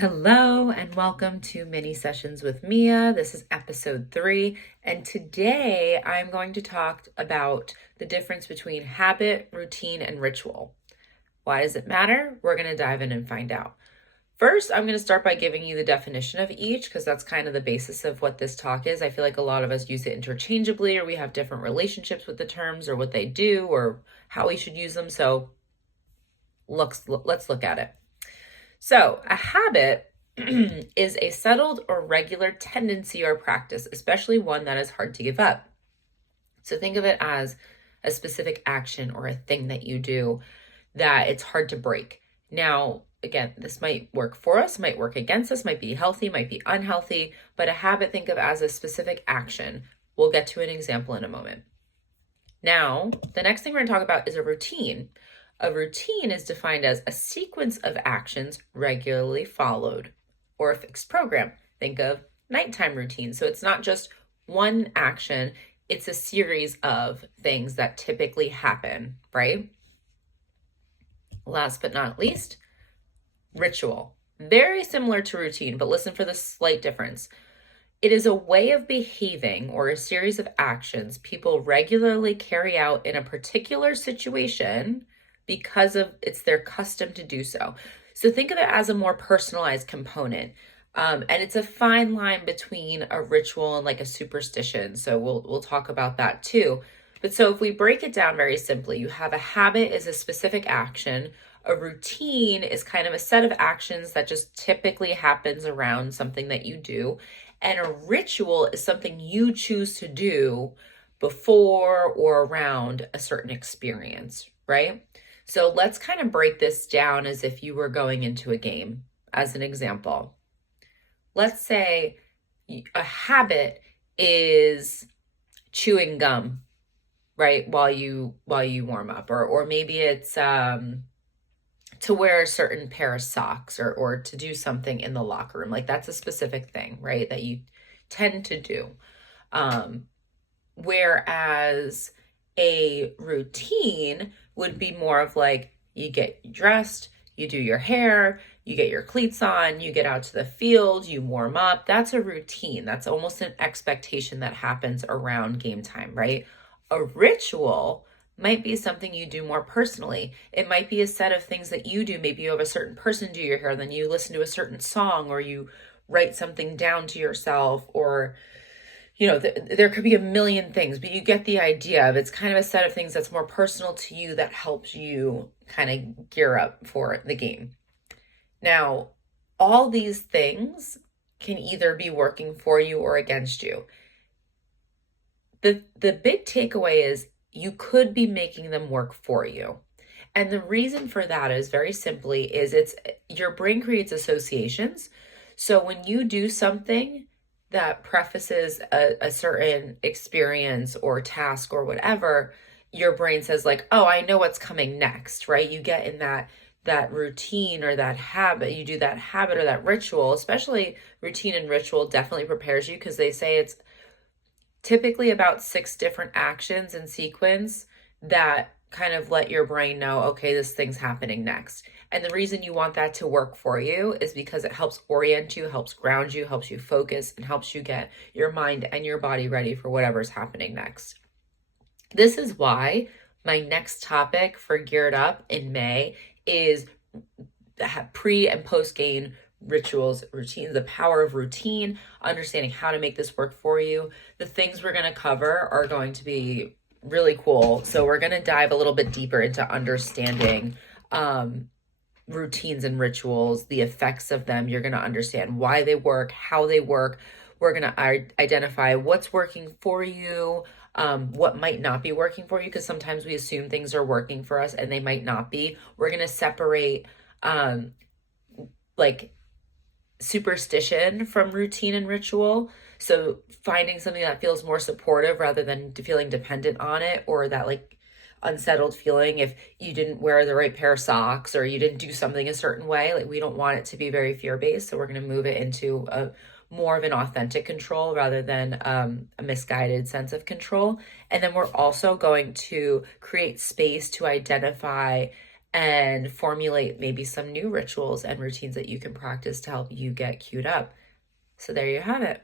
Hello and welcome to Mini Sessions with Mia. This is episode 3, and today I'm going to talk about the difference between habit, routine, and ritual. Why does it matter? We're going to dive in and find out. First, I'm going to start by giving you the definition of each because that's kind of the basis of what this talk is. I feel like a lot of us use it interchangeably, or we have different relationships with the terms or what they do or how we should use them. So let's look at it. So a habit is a settled or regular tendency or practice, especially one that is hard to give up. So think of it as a specific action or a thing that you do that it's hard to break. Now, again, this might work for us, might work against us, might be healthy, might be unhealthy, but a habit, think of as a specific action. We'll get to an example in a moment. Now, the next thing we're going to talk about is a routine. A routine is defined as a sequence of actions regularly followed, or a fixed program. Think of nighttime routine. So it's not just one action, it's a series of things that typically happen, right? Last but not least, ritual. Very similar to routine, but listen for the slight difference. It is a way of behaving or a series of actions people regularly carry out in a particular situation because of it's their custom to do so. So think of it as a more personalized component. And it's a fine line between a ritual and like a superstition. So we'll talk about that too. But so if we break it down very simply, you have a habit is a specific action. A routine is kind of a set of actions that just typically happens around something that you do. And a ritual is something you choose to do before or around a certain experience, right? So let's kind of break this down as if you were going into a game, as an example. Let's say a habit is chewing gum, right, while you warm up, or maybe it's to wear a certain pair of socks or to do something in the locker room. Like that's a specific thing, right, that you tend to do. Whereas a routine would be more of like you get dressed, you do your hair, you get your cleats on, you get out to the field, you warm up. That's a routine. That's almost an expectation that happens around game time, right? A ritual might be something you do more personally. It might be a set of things that you do. Maybe you have a certain person do your hair, then you listen to a certain song, or you write something down to yourself, or there could be a million things, but you get the idea of it's kind of a set of things that's more personal to you that helps you kind of gear up for the game. Now, all these things can either be working for you or against you. The big takeaway is you could be making them work for you. And the reason for that is very simply it's your brain creates associations. So when you do something that prefaces a certain experience or task or whatever, your brain says like, oh, I know what's coming next, right? You get in that routine or that habit, you do that habit or that ritual, especially routine and ritual definitely prepares you because they say it's typically about 6 different actions in sequence that kind of let your brain know, okay, this thing's happening next. And the reason you want that to work for you is because it helps orient you, helps ground you, helps you focus, and helps you get your mind and your body ready for whatever's happening next. This is why my next topic for Geared Up in May is pre and post game rituals, routines, the power of routine, understanding how to make this work for you. The things we're going to cover are going to be really cool. So we're going to dive a little bit deeper into understanding routines and rituals, the effects of them. You're going to understand why they work, how they work. We're going to identify what's working for you, what might not be working for you, because sometimes we assume things are working for us and they might not be. We're going to separate like superstition from routine and ritual. So finding something that feels more supportive rather than feeling dependent on it, or that like unsettled feeling if you didn't wear the right pair of socks or you didn't do something a certain way. Like we don't want it to be very fear-based. So we're going to move it into a more of an authentic control rather than a misguided sense of control. And then we're also going to create space to identify and formulate maybe some new rituals and routines that you can practice to help you get queued up. So there you have it.